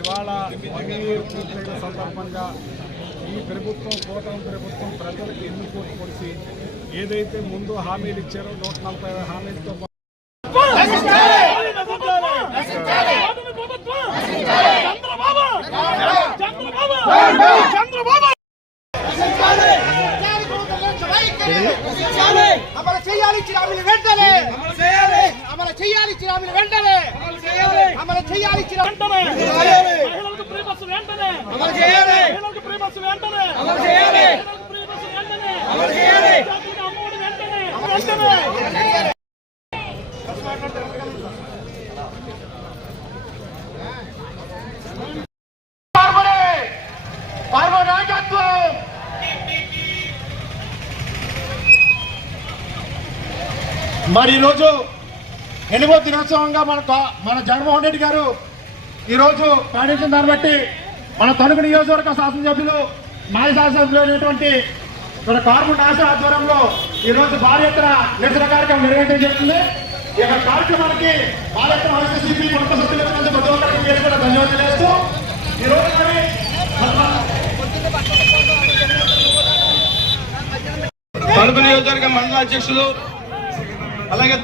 ఇవాళ సందర్భంగా ఈ ప్రభుత్వం కూటమి ప్రభుత్వం ప్రజలకు ఎన్ని కోట్లు పొడిచి ఏదైతే ముందు హామీలు ఇచ్చారో 145 హామీలతో అమలు చేయాలి చిరామిని వెంటనే అమలు చేయాలి చిరామిని వెంటనే అమలు చేయాలి చిరామిని మహిళలకు ఫ్రీ బస్సు వెంటనే అమలు చేయాలి మహిళలకు ఫ్రీ బస్సు వెంటనే అమలు చేయాలి మహిళలకు ఫ్రీ బస్సు వెంటనే అమలు చేయాలి జాతీయ అమ్మఒడి వెంటనే వెంటనే మరి ఈరోజు 8వ దినోత్సవంగా మన జగన్మోహన్ రెడ్డి గారు ఈరోజు ప్రకటించిన దాన్ని బట్టి మన తణుకు నియోజకవర్గ శాసనసభ్యులు మాజీ శాసనసభ్యులు అయినటువంటి మన కార్మిక నాశ ఆధ్వర్యంలో ఈరోజు భారీ ఎత్తున నిరసన కార్యక్రమం నిర్వహించడం జరుగుతుంది. ఈ యొక్క కార్యక్రమానికి భారత వైసీపీ కుటుంబ సభ్యులకు ప్రతి ఒక్కరికి కూడా ధన్యవాదాలు చేస్తూ ఈరోజు తణుకు నియోజకవర్గ మండల అధ్యక్షులు అలాగే